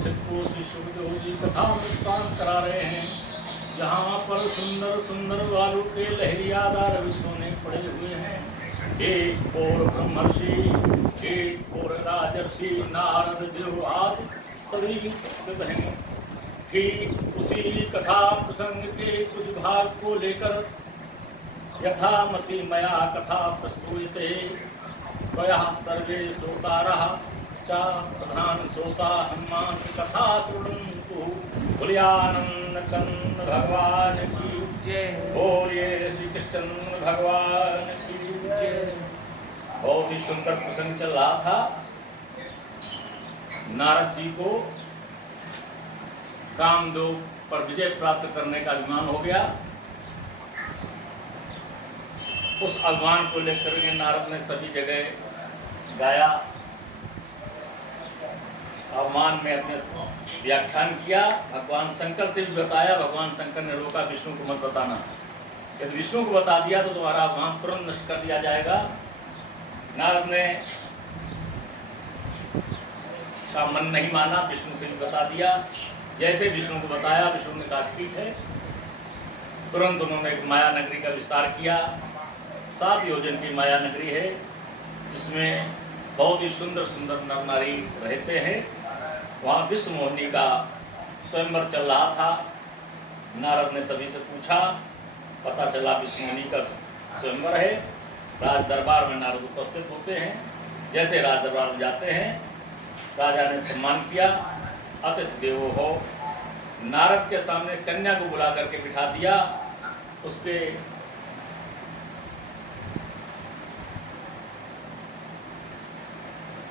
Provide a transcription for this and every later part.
परीक्षित को श्री सुखदेव जी कथा वृत्तांत करा रहे हैं, जहाँ पर सुंदर सुंदर बालू के लहरियादार बिछोने पड़े हुए हैं। एक और ब्रह्मर्षि, एक और राजर्षि, नारद देव आदि सभी उपस्थित हैं। ठीक उसी कथा प्रसंग के कुछ भाग को लेकर यथामति मया कथा प्रस्तूयते त्वया सर्वे श्रोतारः च प्रधान श्रोता हनुमान कथा शृण्वन्तु। बोलियानंद कंद भगवान की जय। बोलिए श्री कृष्ण भगवान की जय। बहुत ही सुंदर प्रसंग चल रहा था। नारद जी को कामदेव पर विजय प्राप्त करने का अभिमान हो गया। उस अभिमान को लेकर के नारद ने सभी जगह गाया, अभिमान में अपने व्याख्यान किया। भगवान शंकर से भी बताया। भगवान शंकर ने रोका, विष्णु को मत बताना, यदि विष्णु को बता दिया तो तुम्हारा अभिमान तुरंत नष्ट कर दिया जाएगा। नारद ने का मन नहीं माना, विष्णु से भी बता दिया। जैसे विष्णु को बताया, विष्णु ने कहा ठीक है। तुरंत उन्होंने एक माया नगरी का विस्तार किया। 7 योजन की माया नगरी है, जिसमें बहुत ही सुंदर सुंदर नर नारी रहते हैं। वहाँ विश्व मोहिनी का स्वयंवर चल रहा था। नारद ने सभी से पूछा, पता चला विश्व मोहिनी का स्वयंवर है। राज दरबार में नारद उपस्थित होते हैं। जैसे राज दरबार में जाते हैं, राजा ने सम्मान किया, अतिथि देवो हो। नारद के सामने कन्या को बुला करके बिठा दिया। उसके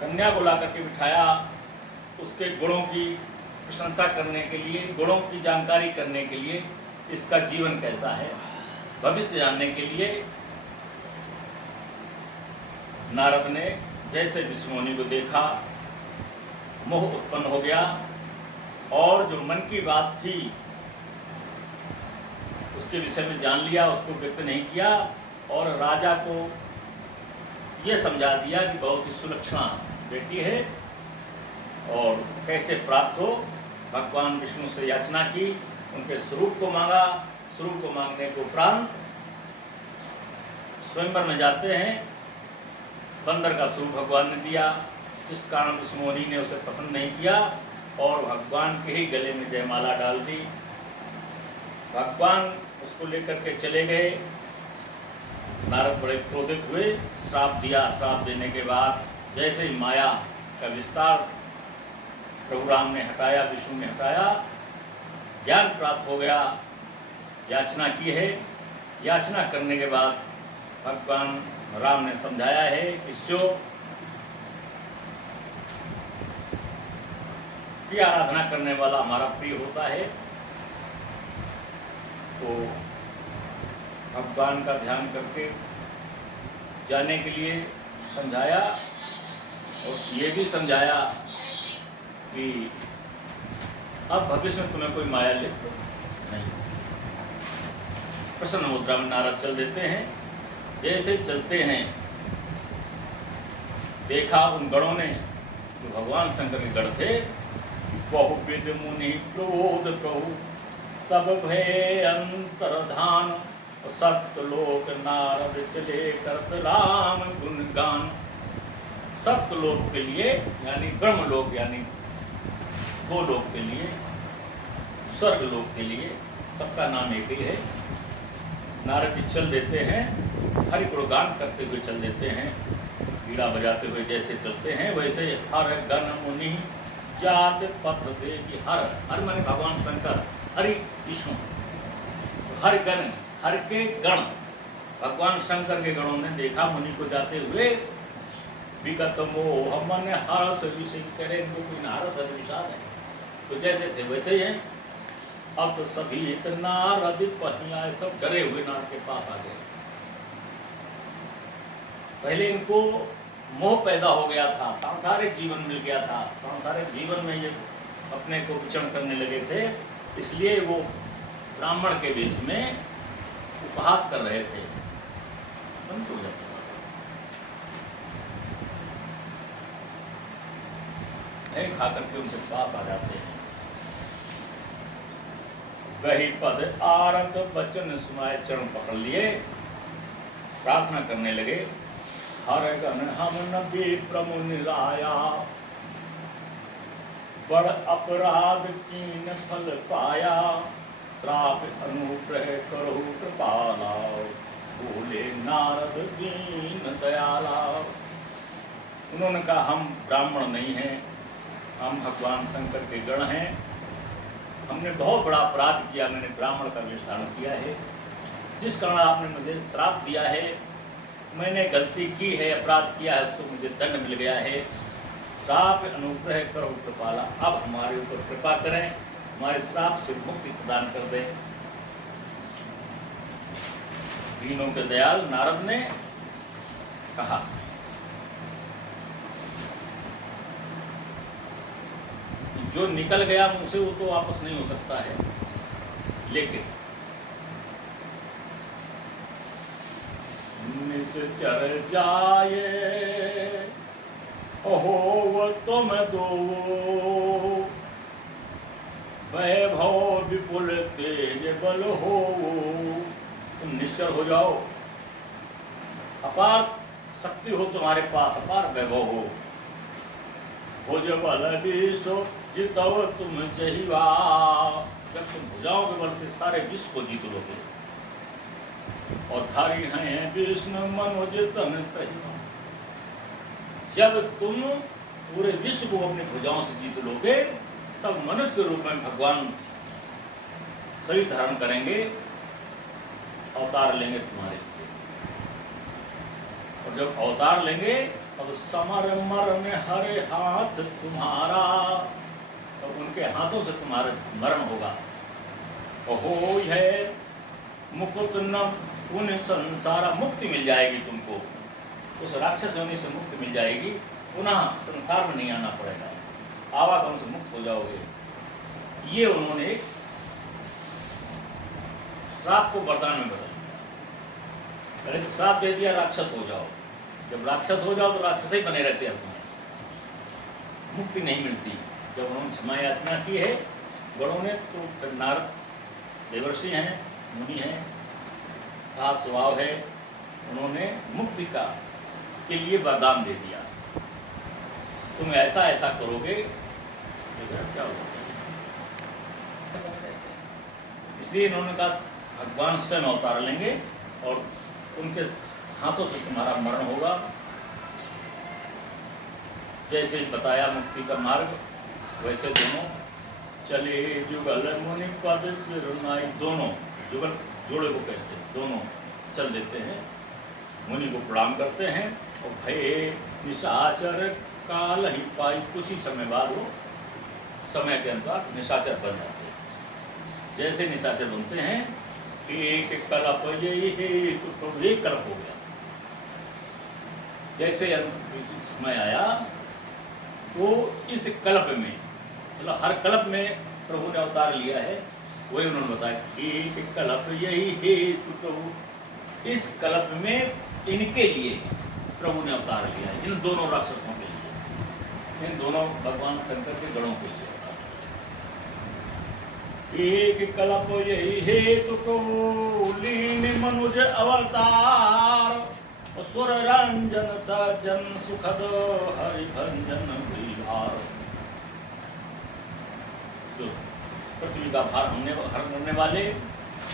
कन्या को ला करके बिठाया, उसके गुणों की प्रशंसा करने के लिए, गुणों की जानकारी करने के लिए, इसका जीवन कैसा है, भविष्य जानने के लिए नारद ने जैसे विश्व मोहिनी को देखा, मोह उत्पन्न हो गया और जो मन की बात थी उसके विषय में जान लिया, उसको व्यक्त नहीं किया और राजा को ये समझा दिया कि बहुत ही सुलक्षणा बेटी है और कैसे प्राप्त हो। भगवान विष्णु से याचना की, उनके स्वरूप को मांगा। स्वरूप को मांगने के उपरांत स्वयंवर में जाते हैं। बंदर का स्वरूप भगवान ने दिया, जिस कारण विष्णु मोहिनी ने उसे पसंद नहीं किया और भगवान के ही गले में जयमाला डाल दी। भगवान उसको लेकर के चले गए। नारद बड़े क्रोधित हुए, श्राप दिया। श्राप देने के बाद जैसे ही माया का विस्तार प्रभु राम ने हटाया, विष्णु ने हटाया, ज्ञान प्राप्त हो गया। याचना की है। याचना करने के बाद भगवान राम ने समझाया है कि शिव की आराधना करने वाला हमारा प्रिय होता है। तो भगवान का ध्यान करके जाने के लिए समझाया और ये भी समझाया कि अब भविष्य में तुम्हें कोई माया लिप्त नहीं। प्रसन्न मुद्रा में नारद चल देते हैं। जैसे चलते हैं, देखा उन गणों ने, जो भगवान शंकर के गण थे, बहुविध मुनि क्रोध प्रभु तब भय अंतर्धान, सप्तलोक नारद चले करत राम गुणगान। सप्तलोक के लिए यानी ब्रह्मलोक यानी गोलोक के लिए, स्वर्गलोक के लिए, सबका नाम एक ही है। नारद जी चल देते हैं, हरि गुणगान करते हुए चल देते हैं। बीड़ा बजाते हुए जैसे चलते हैं, वैसे हर गण मुनि जात पथ देखी। हर माने भगवान शंकर, हरि विष्णु, हर गण, हर के गण, भगवान शंकर के गणों ने देखा मुनि को जाते हुए। विगत मोह मन हर्ष विषय करे, इनको कोई नारस है, विषाद है। तो जैसे थे वैसे ही हैं। अब तो सभी नारद पहिया, सब डरे हुए नारद के पास आ गए। पहले इनको मोह पैदा हो गया था, सांसारिक जीवन मिल गया था, सांसारिक जीवन में ये अपने को विचरण करने लगे थे। इसलिए वो ब्राह्मण के वेश में उपहास कर रहे थे। बंद हो जाता भय खा करके उनके पास आ जाते हैं। गही पद आरत बचन सुनाए, चरण पकड़ लिए, प्रार्थना करने लगे। हर गण हम नबी प्रभु निराया, बड़ अपराध कीन फल पाया, श्राप अनुग्रह करो कृपाला, बोले नारद दीन दयाला। उन्होंने कहा हम ब्राह्मण नहीं हैं, हम भगवान शंकर के गण हैं, हमने बहुत बड़ा अपराध किया, मैंने ब्राह्मण का वेश धारण किया है, जिस कारण आपने मुझे श्राप दिया है, मैंने गलती की है, अपराध किया है, उसको मुझे दंड मिल गया है, श्राप अनुग्रह करो कृपाला, अब हमारे ऊपर कृपा करें, हमारे श्राप से मुक्ति प्रदान कर दें। दीनों के दयाल नारद ने कहा, जो निकल गया मुंह से वो तो वापस नहीं हो सकता है, लेकिन निश्चर जाए अहो तुम दो, वैभव विपुल तेज बल हो, तुम निश्चर हो जाओ, अपार शक्ति हो तुम्हारे पास, अपार वैभव हो जो बल विश्व जितव तुम जहिवा, जब तुम भुजाओं के बल से सारे विश्व को जीत लोगे, और धारी हैं विष्णु मनोजितन तहिवा, जब तुम पूरे विश्व को अपनी भुजाओं से जीत लोगे, तब मनुष्य के रूप में भगवान शरीर धारण करेंगे, अवतार लेंगे तुम्हारे लिए, और जब अवतार लेंगे तब समर मरण हरे हाथ तुम्हारा, तो उनके हाथों से तुम्हारा मरण होगा। हो है मुकुट न उन संसारा, मुक्ति मिल जाएगी तुमको, उस राक्षस योनि से मुक्ति मिल जाएगी, पुनः संसार में नहीं आना पड़ेगा, आवागम से मुक्त हो जाओगे। ये उन्होंने श्राप को वरदान में बदल दिया। पहले तो श्राप दे दिया राक्षस हो जाओ, जब राक्षस हो जाओ तो राक्षस ही बने रहते हैं, समय मुक्ति नहीं मिलती। जब उन्होंने क्षमा याचना की है गणों ने, तो फिर नारद देवर्षि हैं, मुनि हैं, साहस स्वभाव है, उन्होंने मुक्ति का के लिए वरदान दे दिया, तुम ऐसा ऐसा करोगे क्या होगा। इसलिए इन्होंने कहा भगवान स्वयं अवतार लेंगे और उनके हाथों से तुम्हारा मरण होगा। जैसे बताया मुक्ति का मार्ग, वैसे दोनों चले जुगल मुनि पद सिरुनाई, दोनों जुगल जोड़े को कहते हैं, दोनों चल देते हैं, मुनि को प्रणाम करते हैं, और भय निशाचर काल ही पाई, कुछ ही समय बाद वो समय के अनुसार निशाचर बन जाते हैं। जैसे निशाचर बनते हैं, एक कल्प यही है तो एक कल्प हो गया। जैसे समय आया तो इस कल्प में, मतलब हर कल्प में प्रभु ने अवतार लिया है, वही उन्होंने बताया, एक कल्प यही है तो इस कल्प में इनके लिए प्रभु ने अवतार लिया है, इन दोनों राक्षसों के लिए, इन दोनों भगवान शंकर के गणों के लिए। एक कल्प यही हेतु को लीन मनुज अवतार, सुर रंजन सज्जन सुखद हरिभंजन विहार। जो पृथ्वी का भार हरने वाले,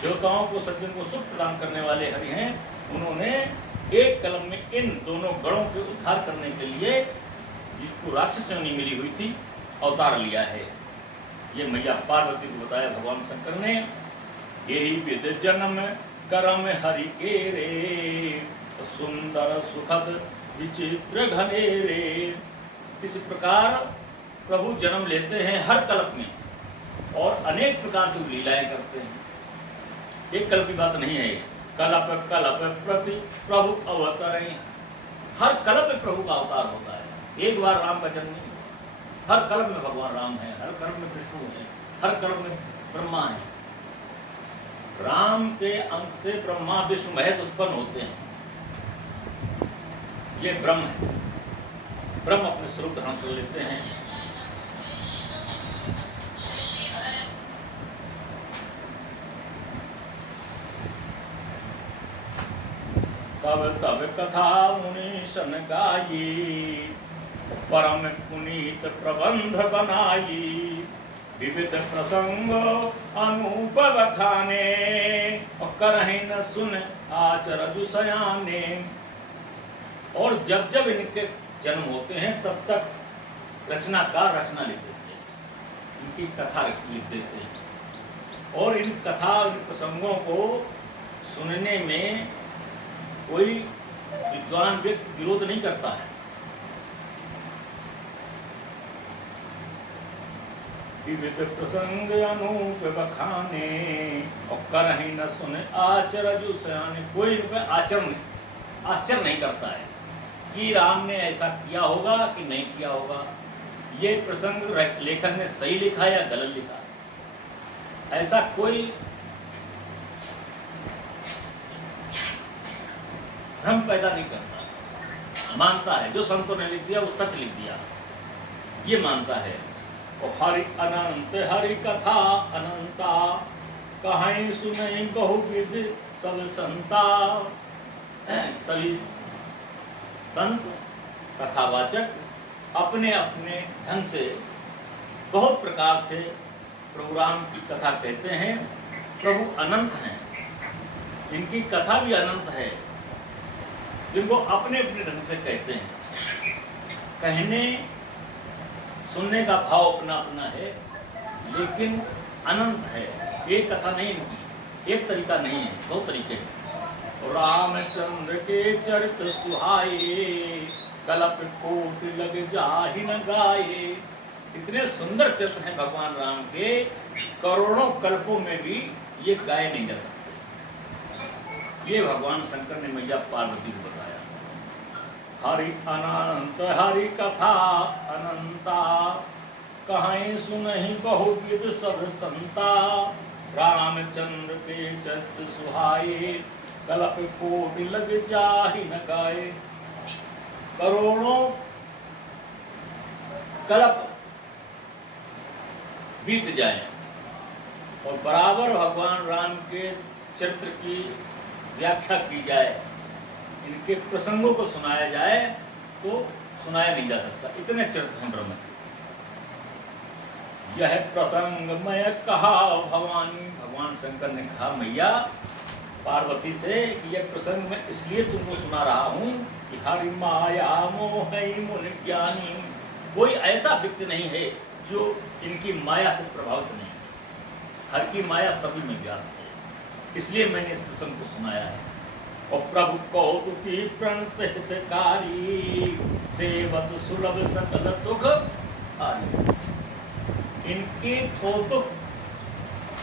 देवताओं को सज्जन को सुख प्रदान करने वाले हरि हैं, उन्होंने एक कलम में इन दोनों गणों के उद्धार करने के लिए, जिसको राक्षस योनि मिली हुई थी, अवतार लिया है। ये मैया पार्वती को बताया भगवान शंकर ने, यही विद जन्म करम हरि के रे, सुंदर सुखद विचित्र घनेरे। इस प्रकार प्रभु जन्म लेते हैं हर कल्प में, और अनेक प्रकार से लीलाएं करते हैं। एक कल्प की बात नहीं है, कल्प कल्प प्रति प्रभु अवतार, हर कल्प में प्रभु का अवतार होता है। एक बार राम का जन्म नहीं, हर कल्प में भगवान राम है, हर कल्प में विष्णु है, हर कल्प में ब्रह्मा है। राम के अंश से ब्रह्मा विष्णु महेश उत्पन्न होते हैं। ये ब्रह्म है, ब्रह्म अपने स्वरूप धारण कर लेते हैं, तब तब कथा मुनि सन गाई, परम पुनीत प्रबंध बनाई, विविध प्रसंग अनूप बखाने, और करहि न सुन आचरज सयाने। और जब जब इनके जन्म होते हैं तब तक रचनाकार रचना लिख देते हैं, इनकी कथा लिख देते हैं। और इन कथा इन प्रसंगों को सुनने में कोई विद्वान व्यक्ति विरोध नहीं करता है। विविध प्रसंग अनूप बखाने, और करहि न सुन आचरज सयाने। कोई इनका आचरण नहीं करता है कि राम ने ऐसा किया होगा कि नहीं किया होगा, ये प्रसंग लेखक ने सही लिखा या गलत लिखा, ऐसा कोई भ्रम पैदा नहीं करता। मानता है जो संतों ने लिख दिया वो सच लिख दिया, ये मानता है। और हरि अनंत हरि कथा अनंता, कहीं सुनई बहुविध सब संता। सभी संत कथावाचक अपने अपने ढंग से बहुत प्रकार से प्रभु राम की कथा कहते हैं। प्रभु अनंत हैं, इनकी कथा भी अनंत है, जिनको अपने अपने ढंग से कहते हैं। कहने सुनने का भाव अपना अपना है, लेकिन अनंत है। एक कथा नहीं इनकी, एक तरीका नहीं है, दो तरीके हैं। रामचंद्र के चरित सुहाए, कलप कोट लग जाहि न गाए। इतने सुंदर चरित्र हैं भगवान राम के, करोड़ों कल्पों में भी ये गाए नहीं जा सकते। ये भगवान शंकर ने मैया पार्वती को बताया। हरि अनंत हरि कथा अनंता, कहीं सुनहि बहुविध सब संता। रामचंद्र के चरित सुहाए, कलप कोट लग जाहि न गाए। करोड़ों कल्प बीत जाए और बराबर भगवान राम के चरित्र की व्याख्या की जाए, इनके प्रसंगों को सुनाया जाए तो सुनाया नहीं जा सकता। इतने चरित्र हैं ब्रह्म के। यह प्रसंग मैं कहा भवानी, भगवान शंकर ने कहा मैया पार्वती से, यह प्रसंग मैं इसलिए तुमको सुना रहा हूँ कि हरि माया मोहि मुनि ज्ञानी। कोई ऐसा व्यक्ति नहीं है जो इनकी माया से प्रभावित नहीं है। हर की माया सभी में व्याप्त है, इसलिए मैंने इस प्रसंग को सुनाया है। और प्रभु कौतुकी प्रणत हितकारी, सेवत सुलभ सकल दुख हारी। इनके कौतुक,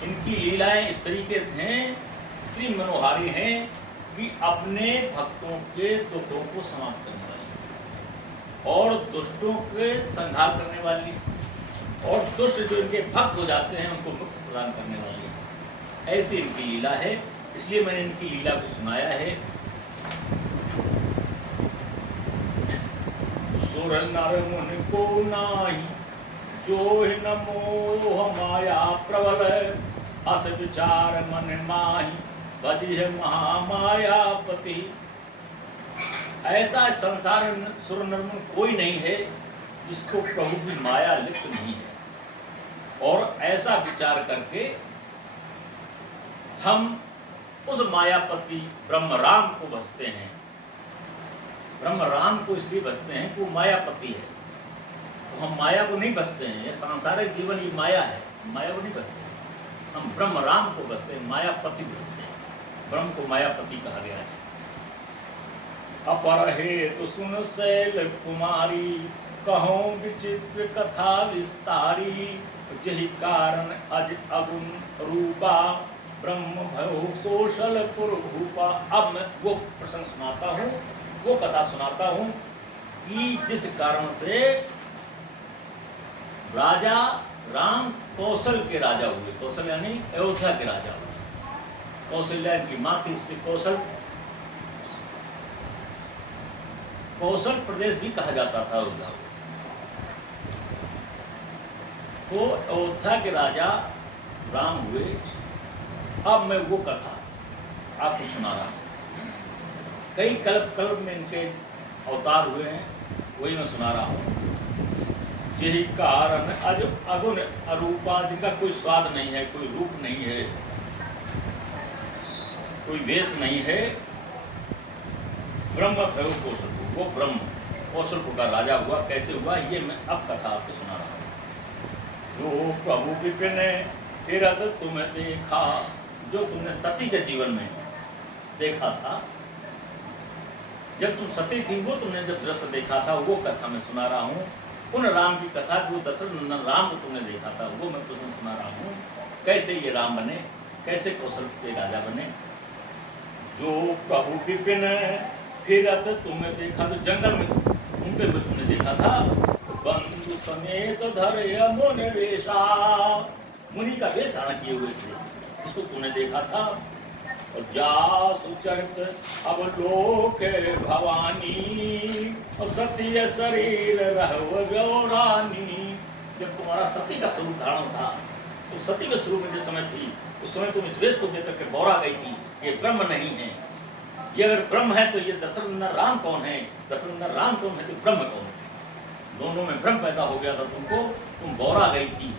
इनकी लीलाएं इस तरीके से हैं, स्त्री मनोहारी हैं कि अपने भक्तों के दुखों को समाप्त करने वाली और दुष्टों के संहार करने वाली, और दुष्ट जो इनके भक्त हो जाते हैं उनको मुक्त प्रदान करने वाली है। ऐसी इनकी लीला है, इसलिए मैंने इनकी लीला को सुनाया है। सुर नर मुनि को नाही, जो न मोह माया प्रबल। अस विचार मन माही, बजिह महामायापति। ऐसा संसार सुर नर में कोई नहीं है जिसको प्रभु की माया लिप्त नहीं है। और ऐसा विचार करके हम उस मायापति ब्रह्म राम को भजते हैं। ब्रह्म राम को इसलिए भजते हैं कि वो मायापति है, तो हम माया को नहीं भजते हैं। ये सांसारिक जीवन ये माया है, माया को नहीं भजते। हम ब्रह्म राम को भजते हैं, मायापति को भजते हैं। ब्रह्म को मायापति कहा गया है। अपर हेतु सुन शैल कुमारी, कहो विचित्र कथा विस्तारी। यही कारण अज अगुण रूपा, ब्रह्म भयो कौशलपुर भूपा। अब मैं वो प्रसंग सुनाता हूँ, वो कथा सुनाता हूँ कि जिस कारण से राजा राम कौशल के राजा हुए। कौशल यानी अयोध्या के राजा हुए। कौशल्या की माँ थी, इसलिए कौशल प्रदेश भी कहा जाता था अयोध्या को। तो अयोध्या के राजा राम हुए। अब मैं वो कथा आपको सुना रहा हूँ। कई कल्प कल्प में इनके अवतार हुए हैं, वही मैं सुना रहा हूँ। यही कारण अज अगुण अरूपा, जिनका कोई स्वाद नहीं है, कोई रूप नहीं है, कोई वेश नहीं है। ब्रह्म भयो कौशलपुर, वो ब्रह्म कौशलपुर का राजा हुआ। कैसे हुआ ये मैं अब कथा आपको सुना रहा हूँ। जो प्रभु विपिन तीरथ तुम्हें देखा, जो तुमने सती के जीवन में देखा था, जब तुम सती थी वो तुमने जब दृश्य देखा था, वो कथा मैं सुना रहा हूँ। उन राम की कथा, जो दशरथ राम को तुमने देखा था, वो मैं प्रश्न सुना रहा हूँ। कैसे ये राम बने, कैसे कौशल के राजा बने। जो प्रभु विपिन फिरत तुम्हें देखा, जो जंगल में घूमते हुए तुमने देखा था। बंधु समेत धर मुनि वेशा, मुनि का वेश धारण किए हुए थे, इसको तुमने देखा था। और जासु चरित अब लोक भवानी, और सती शरीर रहव गौरानी। जब तुम्हारा सती का स्वरूप धारण था, तो सती के स्वरूप में जिस समय थी, उस समय तुम इस वेश को देख करके बौरा गई थी। ये ब्रह्म नहीं है, ये अगर ब्रह्म है तो ये दशरथ राम कौन है, दशरथ राम कौन है तो ब्रह्म कौन है। दोनों में भ्रम पैदा हो गया था तुमको, तुम बौरा गई थी।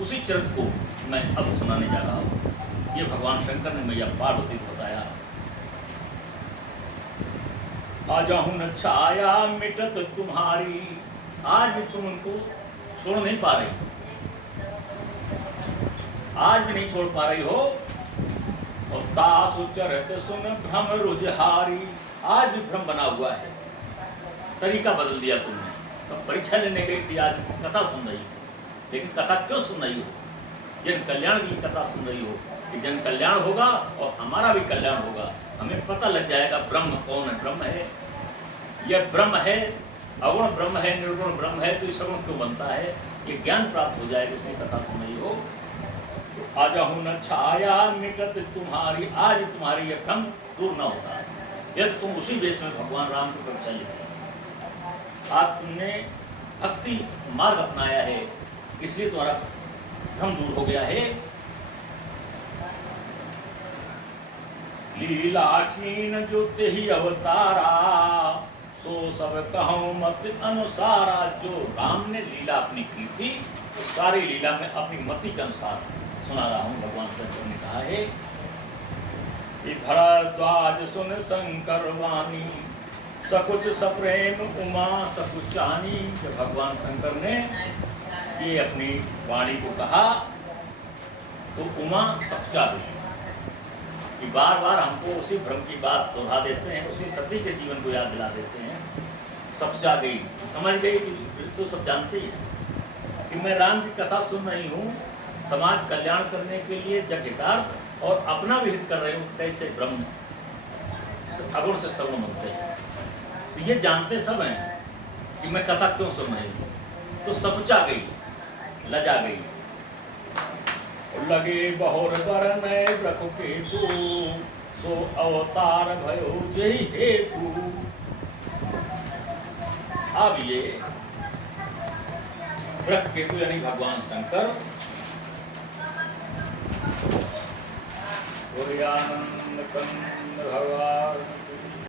उसी चरित्र को मैं अब सुनाने जा रहा हूँ। ये भगवान शंकर ने मैया पार्वती को बताया। आजाहु न छाया मिटत तुम्हारी, आज भी तुम उनको छोड़ नहीं पा रही, आज भी नहीं छोड़ पा रही हो। और तासु चरत सुन भ्रम रुजहारी, आज भी भ्रम बना हुआ है, तरीका बदल दिया तुमने। तब परीक्षा लेने गई थी, आज कथा सुन रही हो। लेकिन कथा क्यों सुन रही हो? जन कल्याण की कथा सुन रही हो कि जन कल्याण होगा और हमारा भी कल्याण होगा। हमें पता लग जाएगा ब्रह्म कौन है। ब्रह्म है, यह ब्रह्म है, अगुण ब्रह्म है, निर्गुण ब्रह्म है, तो ये सगुण क्यों बनता है? ये ज्ञान प्राप्त हो जाएगा इसलिए कथा सुन रही हो। आजाहु न छाया मिटत तुम्हारी, आज तुम्हारी यह भ्रम दूर न होता यदि तुम उसी वेश में भगवान राम की परीक्षा लेते। आज तुमने भक्ति मार्ग अपनाया है, इसलिए तुम्हारा भ्रम दूर हो गया है। लीला कीन जो तेहि अवतारा, सो सब कहूँ मत अनुसारा। जो राम ने लीला अपनी की थी, तो सारी लीला में अपनी मति के अनुसार सुना रहा हूँ। भगवान शंकर ने कहा है कि भरद्वाज सुन शंकर वाणी, सकुच सप्रेम उमा सकुचानी। जब भगवान शंकर ने ये अपनी वाणी को कहा तो उमा सकुचा गई। कि बार बार हमको उसी भ्रम की बात दोहरा देते हैं, उसी सती के जीवन को याद दिला देते हैं। सकुचा गई, समझ गई कि तो सब जानते ही हैं कि मैं राम की कथा सुन रही हूँ, समाज कल्याण करने के लिए जगहितार्थ और अपना भी हित कर रही हूँ। कैसे ब्रह्म अगुण से सगुण बनते हैं, तो ये जानते सब हैं कि मैं कथा क्यों सुन रही हूँ। तो सकुचा गई, लजा गई। लगे बहुर बर नए व्रत केतु, सो अवतार भयो जही हेतु। अब ये व्रत केतु यानी भगवान शंकर आनंद कंद भगवान